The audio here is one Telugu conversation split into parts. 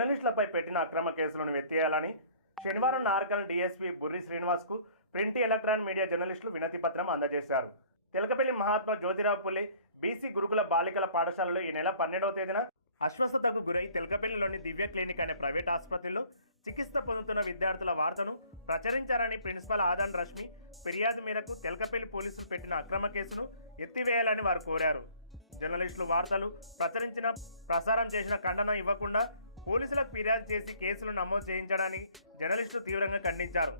జర్నలిస్టులపై పెట్టిన అక్రమ కేసులను ఎత్తేయాలని శనివారం నార్కల్ డీఎస్పీ బుర్రి శ్రీనివాస్కు ప్రింట్ ఎలక్ట్రానిక్ మీడియా జర్నలిస్టులు వినతి పత్రం అందజేశారు. తెలకపల్లి మహాత్మా జ్యోతిరావు పులే బీసీ గురుకుల బాలికల పాఠశాలలో ఈ నెల 12వ తేదీన అస్వస్థతకు గురై తెలకపల్లిలోని దివ్య క్లినిక్ అనే ప్రైవేట్ ఆసుపత్రిలో చికిత్స పొందుతున్న విద్యార్థుల వార్తను ప్రచురించారని ప్రిన్సిపల్ ఆదాన్ రష్మి ఫిర్యాదు మేరకు తెలకపల్లి పోలీసులు పెట్టిన అక్రమ కేసును ఎత్తివేయాలని వారు కోరారు. జర్నలిస్టులు వార్తలు ప్రసారం చేసిన ఖండన ఇవ్వకుండా పోలీసులకు ఫిర్యాదు చేసి కేసులు నమోదు చేయించడాన్ని జర్నలిస్టులు తీవ్రంగా ఖండించారు.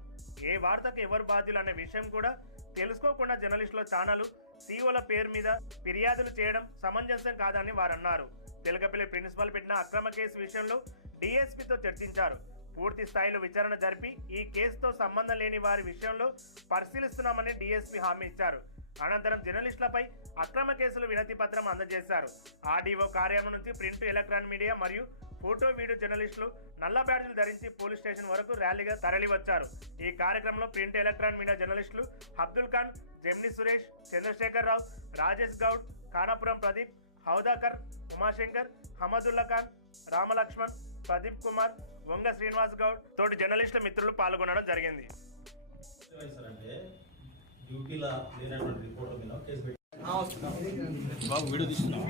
ఏ వార్తకు ఎవరు బాధ్యులు అనే విషయం కూడా తెలుసుకోకుండా జర్నలిస్టుల ఛానల్ సీఓల పేరు మీద ఫిర్యాదులు చేయడం సమంజసం కాదని వారు అన్నారు. తెలకపల్లి ప్రిన్సిపల్ పెట్టిన అక్రమ కేసు విషయంలో డీఎస్పీతో చర్చించారు. పూర్తి స్థాయిలో విచారణ జరిపి ఈ కేసుతో సంబంధం లేని వారి విషయంలో పరిశీలిస్తున్నామని డీఎస్పీ హామీ ఇచ్చారు. అనంతరం జర్నలిస్టులపై అక్రమ కేసులు వినతి పత్రం అందజేశారు. ఆర్డీఓ కార్యాలయం నుంచి ప్రింట్ ఎలక్ట్రానిక్ మీడియా మరియు ఫోటో వీడియో జర్నలిస్టులు నల్ల బ్యాడ్జీలు ధరించి పోలీస్ స్టేషన్ వరకు ర్యాలీగా తరలివచ్చారు. ఈ కార్యక్రమంలో ప్రింట్ ఎలక్ట్రానిక్ మీడియా జర్నలిస్టులు అబ్దుల్ ఖాన్, జెమ్ని సురేష్, చంద్రశేఖర్ రావు, రాజేష్ గౌడ్, ఖానాపురం ప్రదీప్, హౌదాకర్, ఉమాశంకర్, హమదుల్లా ఖాన్, రామలక్ష్మణ్, ప్రదీప్ కుమార్, వంగ శ్రీనివాస్ గౌడ్ తోటి జర్నలిస్టుల మిత్రులు పాల్గొనడం జరిగింది. వీడియో తీసుకున్నాం.